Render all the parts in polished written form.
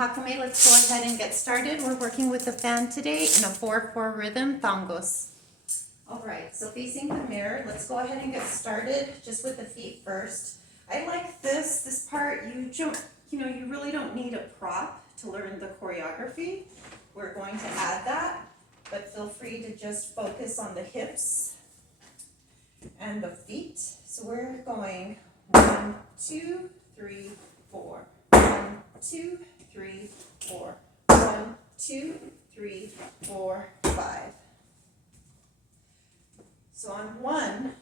Jácome. Let's go ahead and get started. We're working with the fan today in a 4/4 rhythm, Tangos. All right, so facing the mirror, let's go ahead and get started just with the feet first. I like this part. You really don't need a prop to learn the choreography. We're going to add that, but feel free to just focus on the hips and the feet. So we're going 1, 2, 3, 4. 1, 2, 3, 4. 1, 2, 3, 4, 5. So on 1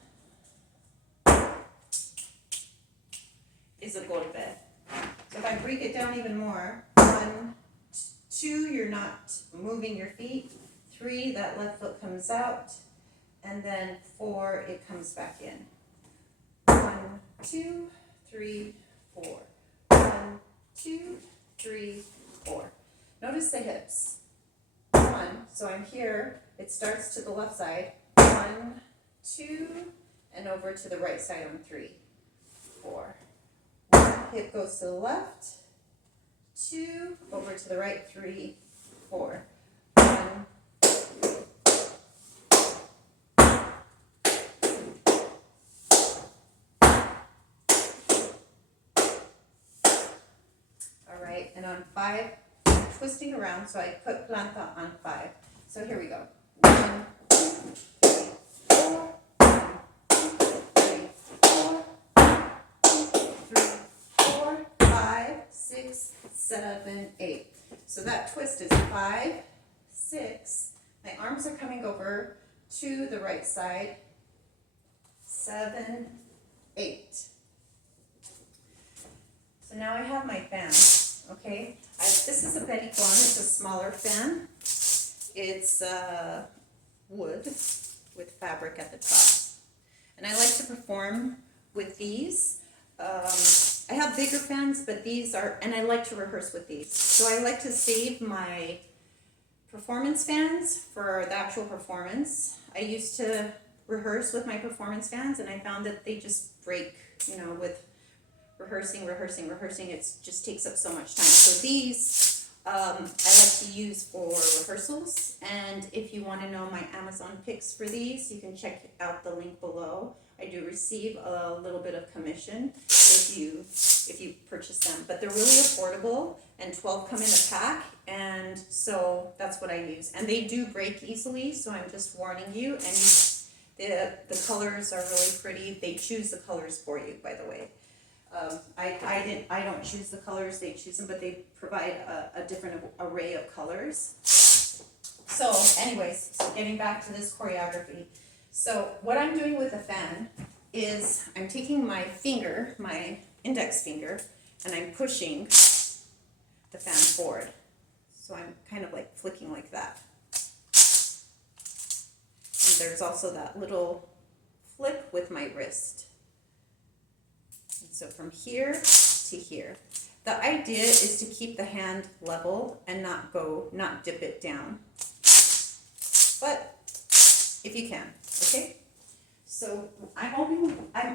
is a golpe. So if I break it down even more, 1, 2, you're not moving your feet. 3, that left foot comes out. And then 4, it comes back in. 1, 2, 3, 4. 1, 2, 3, 4. Notice the hips. 1, so I'm here. It starts to the left side. 1, 2, and over to the right side on 3, 4. 1, hip goes to the left. 2, over to the right, 3, 4. 1. All right, and on 5, twisting around, so I put planta on 5. So here we go. 1, 2, 3, 4. 1, 2, 3, 4. 3, 4, 5, 6, 7, 8. So that twist is 5, 6. My arms are coming over to the right side. 7, 8. So now I have my fan. Okay, this is a pericon. It's a smaller fan. It's wood with fabric at the top. And I like to perform with these. I have bigger fans, but these are, and I like to rehearse with these. So I like to save my performance fans for the actual performance. I used to rehearse with my performance fans, and I found that they just break, with rehearsing, it just takes up so much time. So these I like to use for rehearsals, and if you want to know my Amazon picks for these, you can check out the link below. I do receive a little bit of commission if you purchase them, but they're really affordable, and 12 come in a pack, and so that's what I use. And they do break easily, so I'm just warning you. And the colors are really pretty. They choose the colors for you, by the way. I don't choose the colors, they choose them, but they provide a different array of colors. So anyways, getting back to this choreography. So what I'm doing with the fan is I'm taking my finger, my index finger, and I'm pushing the fan forward. So I'm kind of like flicking like that. And there's also that little flip with my wrist. So from here to here. The idea is to keep the hand level and not dip it down. But if you can, okay? So I'm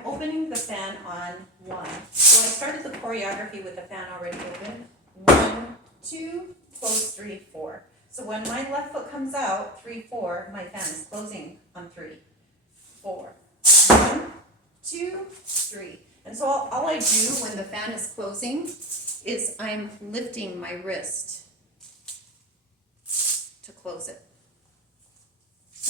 opening the fan on 1. So I started the choreography with the fan already open. 1, 2, close 3, 4. So when my left foot comes out, 3, 4, my fan is closing on 3, 4. 1, 2, 3. And so all I do when the fan is closing is I'm lifting my wrist to close it.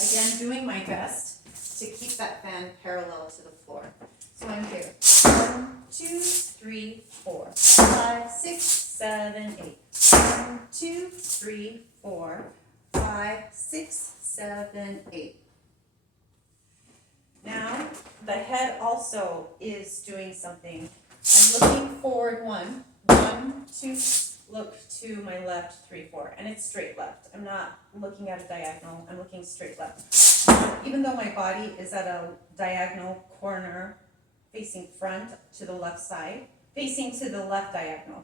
Again, doing my best to keep that fan parallel to the floor. So I'm here. 1, 2, 3, 4, 5, 6, 7, 8. 1, 2, 3, 4, 5, 6, 7, 8. Now, the head also is doing something. I'm looking forward 1, 2, look to my left, 3, 4, and it's straight left. I'm not looking at a diagonal, I'm looking straight left. Even though my body is at a diagonal corner, facing front to the left side, facing to the left diagonal.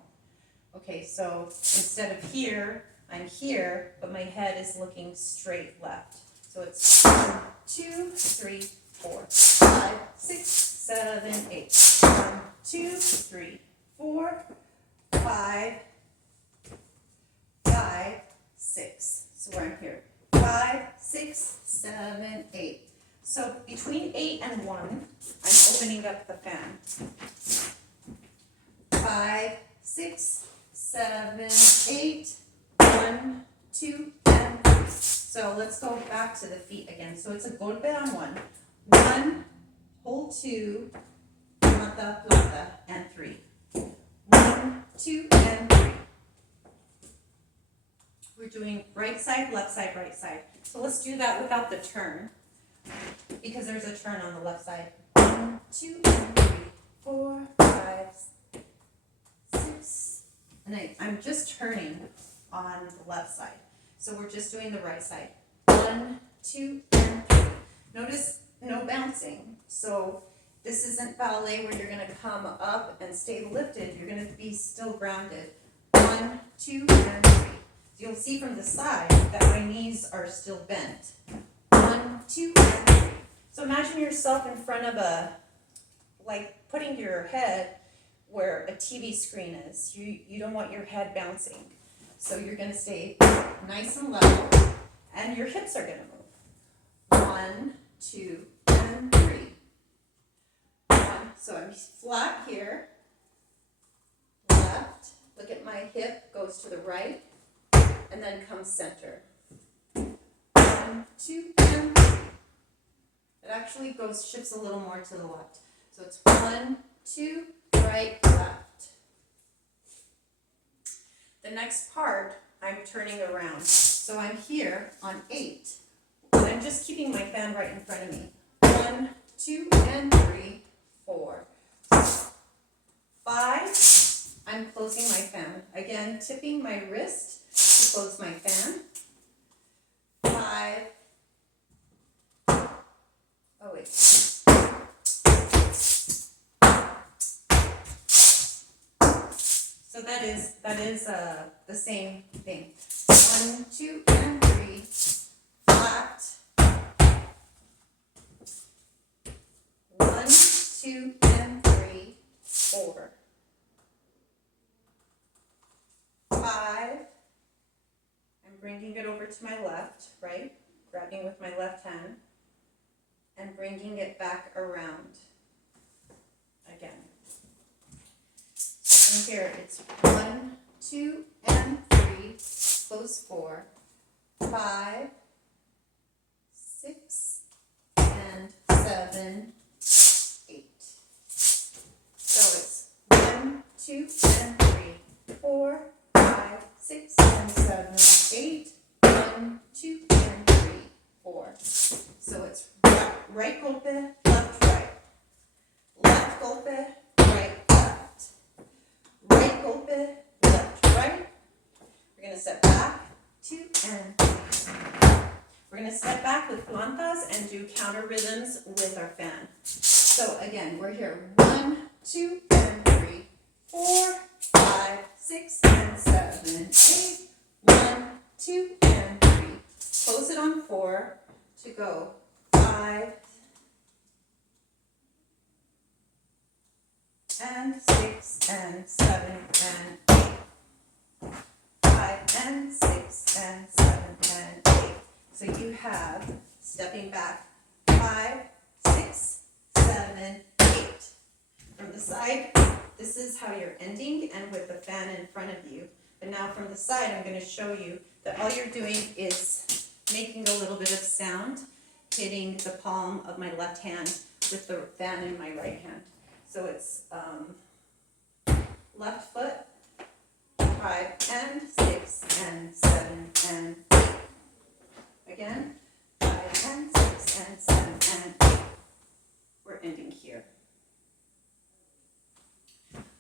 Okay, so instead of here, I'm here, but my head is looking straight left. So it's 1, 2, 3, 4, 5, 6, 7, 8. 1, 2, 3, 4, 5, 6. So where I'm here. 5, 6, 7, 8. So between 8 and 1, I'm opening up the fan. 5, 6, 7, 8, 1, 2, and 3. So let's go back to the feet again. So it's a golpe on 1. 1, hold 2, planta, planta, and 3. 1, 2, and 3. We're doing right side, right side. So let's do that without the turn, because there's a turn on the left side. 1, 2, and 3, 4, 5, 6, and I'm just turning on the left side. So we're just doing the right side. 1, 2, and 3. Notice no bouncing. So this isn't ballet where you're going to come up and stay lifted. You're going to be still grounded. 1, 2, and 3. You'll see from the side that my knees are still bent. 1, 2, and 3. So imagine yourself in front of like putting your head where a TV screen is. You don't want your head bouncing. So you're going to stay nice and level, and your hips are going to move. 1, 2, and 3. 1. So I'm flat here. Left. Look at my hip goes to the right. And then come center. 1, 2, and 3. It actually shifts a little more to the left. So it's 1, 2, right, left. The next part, I'm turning around. So I'm here on 8. And I'm just keeping my fan right in front of me. 1, 2, and 3, 4. 5, I'm closing my fan. Again, tipping my wrist to close my fan. 5. Oh wait. So that is the same thing. 1, 2, and 3. Flat. 1, 2, and 3, 4. 5. Bringing it over to my left, right? Grabbing with my left hand and bringing it back around again. So from here, it's 1, 2, and 3, close 4, 5, 6, and 7, 8. So it's 1, 2, and 3, 4, 5, 6, and 7, 8, 1, 2, and 3, 4. So it's right golpe, left, right. Left golpe, right, left. Right golpe, left, right. We're going to step back, 2, and 3. We're going to step back with plantas and do counter rhythms with our fan. So again, we're here. 1, 2, and 3, 4, 5, 6, and 7, 8. 1, 2, and 3. Close it on 4 to go 5 and 6 and 7 and 8. 5 and 6 and 7 and 8. So you have stepping back 5, 6, 7, 8. From the side, this is how you're ending, and with the fan in front of you. But now from the side, I'm going to show you that all you're doing is making a little bit of sound, hitting the palm of my left hand with the fan in my right hand. So it's left foot, 5 and 6 and 7 and 8. Again, 5 and 6 and 7 and 8. We're ending here.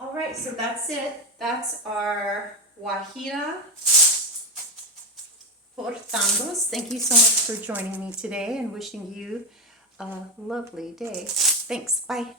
All right, so that's it. That's our Guajira por Tangos. Thank you so much for joining me today and wishing you a lovely day. Thanks. Bye.